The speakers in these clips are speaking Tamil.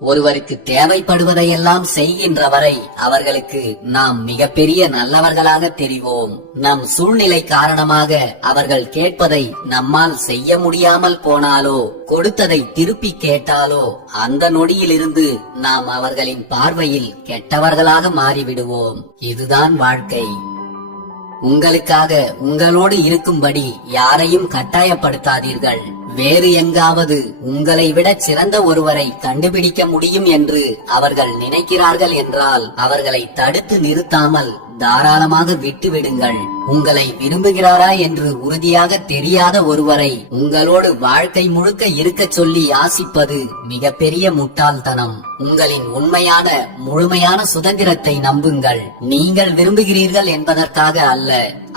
ஒருவருக்கு தேவைப்படுவதையெல்லாம் செய்கின்ற வரை அவர்களுக்கு நாம் மிகப்பெரிய நல்லவர்களாக தெரிவோம். நம் சூழ்நிலை காரணமாக அவர்கள் கேட்பதை நம்மால் செய்ய முடியாமல் போனாலோ, கொடுத்ததை திருப்பி கேட்டாலோ, அந்த நொடியிலிருந்து நாம் அவர்களின் பார்வையில் கெட்டவர்களாக மாறிவிடுவோம். இதுதான் வாழ்க்கை. உங்களுக்காக உங்களோடு இருக்கும்படி யாரையும் கட்டாயப்படுத்தாதீர்கள். வேறு எங்காவது உங்களை விட சிறந்த ஒருவரை கண்டுபிடிக்க முடியும் என்று அவர்கள் நினைக்கிறார்கள் என்றால் அவர்களை தடுத்து நிறுத்தாமல் தாராளமாக விட்டுவிடுங்கள். உங்களை விரும்புகிறாரா என்று உறுதியாக தெரியாத ஒருவரை உங்களோடு வாழ்க்கை முழுக்க இருக்க சொல்லி ஆசிப்பது மிகப்பெரிய முட்டாள்தனம். உங்களின் உண்மையான முழுமையான சுதந்திரத்தை நம்புங்கள். நீங்கள் விரும்புகிறீர்கள் என்பதற்காக அல்ல.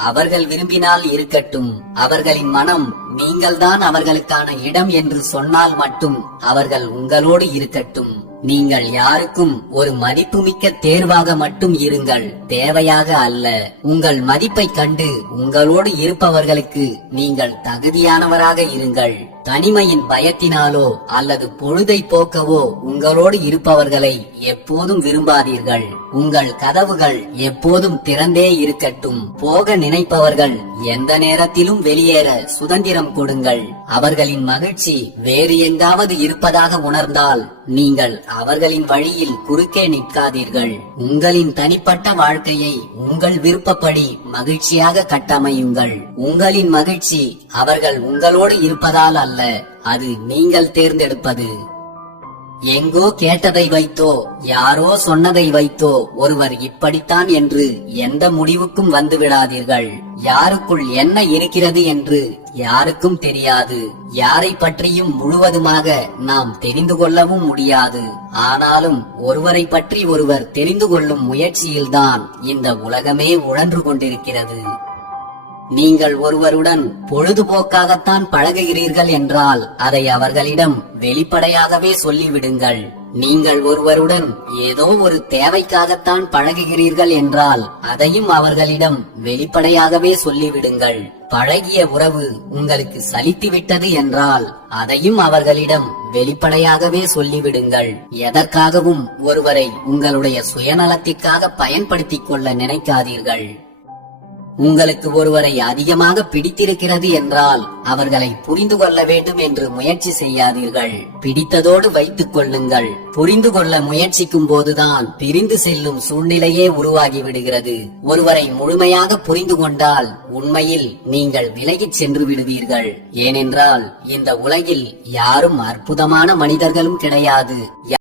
அவர்கள் விரும்பினால் இருக்கட்டும். அவர்களின் மனம் நீங்கள்தான் அவர்களுக்கான இடம் என்று சொன்னால் மட்டும் அவர்கள் உங்களோடு இருக்கட்டும். நீங்கள் யாருக்கும் ஒரு மதிப்புமிக்க தேர்வாக மட்டும் இருங்கள், தேவையாக அல்ல. உங்கள் மதிப்பை கண்டு உங்களோடு இருப்பவர்களுக்கு நீங்கள் தகுதியானவராக இருங்கள். தனிமையின் பயத்தினாலோ அல்லது பொழுதை போக்கவோ உங்களோடு இருப்பவர்களை எப்போதும் விரும்பாதீர்கள். உங்கள் கதவுகள் எப்போதும் திறந்தே இருக்கட்டும். போக நினைப்பவர்கள் எந்த நேரத்திலும் வெளியேற சுதந்திரம் கொடுங்கள். அவர்களின் மகிழ்ச்சி வேறு எங்காவது இருப்பதாக உணர்ந்தால் நீங்கள் அவர்களின் வழியில் குறுக்கே நிற்காதீர்கள். உங்களின் தனிப்பட்ட வாழ்க்கையை உங்கள் விருப்பப்படி மகிழ்ச்சியாக கட்டமையுங்கள். உங்களின் மகிழ்ச்சி அவர்கள் உங்களோடு இருப்பதால் அல்ல, அது நீங்கள் தேர்ந்தெடுப்பது. எங்கோ கேட்டதை வைத்தோ யாரோ சொன்னதை வைத்தோ ஒருவர் இப்படித்தான் என்று எந்த முடிவுக்கும் வந்து விடாதீர்கள். யாருக்குள் என்ன இருக்கிறது என்று யாருக்கும் தெரியாது. யாரை பற்றியும் முழுவதுமாக நாம் தெரிந்து கொள்ளவும் முடியாது. ஆனாலும் ஒருவரை பற்றி ஒருவர் தெரிந்து கொள்ளும் முயற்சியில்தான் இந்த உலகமே உழன்று கொண்டிருக்கிறது. நீங்கள் ஒருவருடன் பொழுதுபோக்காகத்தான் பழகுகிறீர்கள் என்றால் அதை அவர்களிடம் வெளிப்படையாகவே சொல்லிவிடுங்கள். நீங்கள் ஒருவருடன் ஏதோ ஒரு தேவைக்காகத்தான் பழகுகிறீர்கள் என்றால் அதையும் அவர்களிடம் வெளிப்படையாகவே சொல்லிவிடுங்கள். பழகிய உறவு உங்களுக்கு சலித்துவிட்டது என்றால் அதையும் அவர்களிடம் வெளிப்படையாகவே சொல்லிவிடுங்கள். எதற்காகவும் ஒருவரை உங்களுடைய சுயநலத்திற்காக பயன்படுத்திக் கொள்ள நினைக்காதீர்கள். உங்களுக்கு ஒருவரை அதிகமாக பிடித்திருக்கிறது என்றால் அவர்களை புரிந்து கொள்ள வேண்டும் என்று முயற்சி செய்யாதீர்கள். பிடித்ததோடு வைத்துக் கொள்ளுங்கள். புரிந்து கொள்ள முயற்சிக்கும் போதுதான் பிரிந்து செல்லும் சூழ்நிலையே உருவாகி விடுகிறது. ஒருவரை முழுமையாக புரிந்து கொண்டால் உண்மையில் நீங்கள் விலகிச் சென்று விடுவீர்கள். ஏனென்றால் இந்த உலகில் யாரும் அற்புதமான மனிதர்களும் கிடையாது.